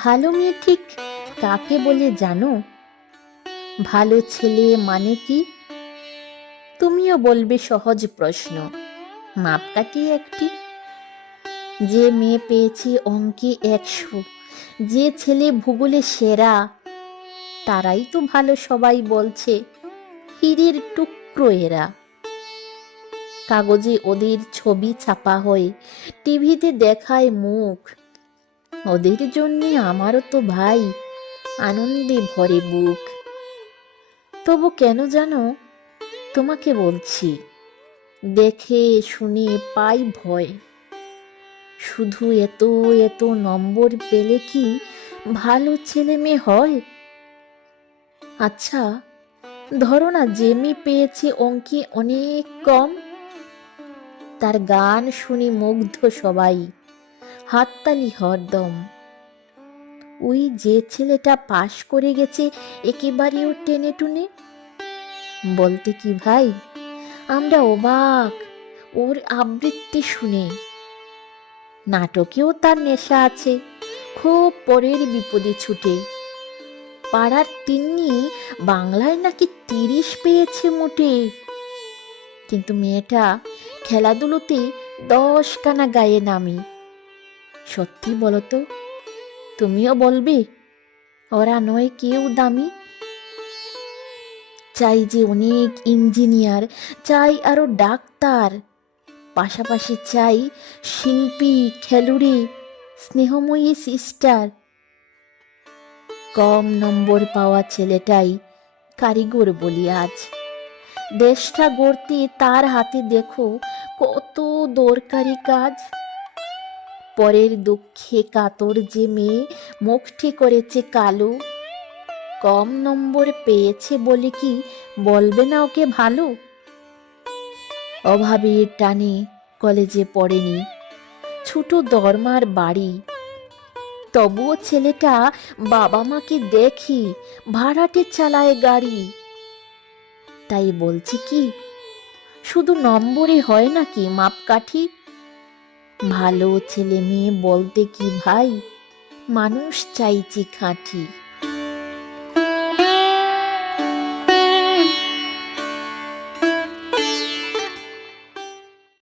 ভালো মেয়ে ঠিক কাকে বলে জানো? ভালো ছেলে মানে কি? তুমিও বলবে সহজ প্রশ্ন, মাপকাঠি একটি। যে মেয়ে পেয়েছি অঙ্কে 100, যে ছেলে ভূগোলে সেরা, তারাই তো ভালো। সবাই বলছে হীরের টুকরো এরা। কাগজে ওদের ছবি ছাপা হয়, টিভিতে দেখায় মুখ। ওদের জন্যে আমারও তো ভাই আনন্দে ভরে বুক। তবু কেন জানো তোমাকে বলছি, দেখে শুনে পাই ভয়। শুধু এত এত নম্বর পেলে কি ভালো ছেলে মেয়ে হয়? আচ্ছা, ধরো না যে মেয়ে পেয়েছে অঙ্কে অনেক কম, তার গান শুনি মুগ্ধ সবাই, হাততালি হরদম। ওই যে ছেলেটা পাশ করে গেছে একেবারেও টেনে টুনে, বলতে কি ভাই আমরা অবাক ওর আবৃত্তি শুনে। নাটকেও তার নেশা আছে, খুব পরের বিপদে ছুটে। পাড়ার তিন্নি বাংলায় নাকি 30 পেয়েছে মোটে। কিন্তু মেয়েটা খেলাধুলোতে 10 কানা গায়ে নামি। সত্যি বলো তো, তুমিও বলবে ওরা নয় কেউ দামি? চাই যে অনেক ইঞ্জিনিয়ার, চাই আরো ডাক্তার, পাশাপাশি চাই শিল্পী, খেলুড়ে, স্নেহময়ী সিস্টার। কম নম্বর পাওয়া ছেলেটাই কারিগর বলি আজ। দেশটা গড়তে তার হাতে দেখো কত দরকারি কাজ। পরের দুঃখে কাতর যে মেয়ে মুখটি করেছে কালো, কম নম্বর পেয়েছে বলে কি বলবে না ওকে ভালো? অভাবের টানে কলেজে পড়েনি, ছোট দরমার বাড়ি, তবুও ছেলেটা বাবা মাকে দেখি ভাড়াটে চালায় গাড়ি। তাই বলছি কি, শুধু নম্বরে হয় নাকি মাপকাঠি? ভালো ছেলে মেয়ে বলতে কি ভাই, মানুষ চাইছি খাঁটি।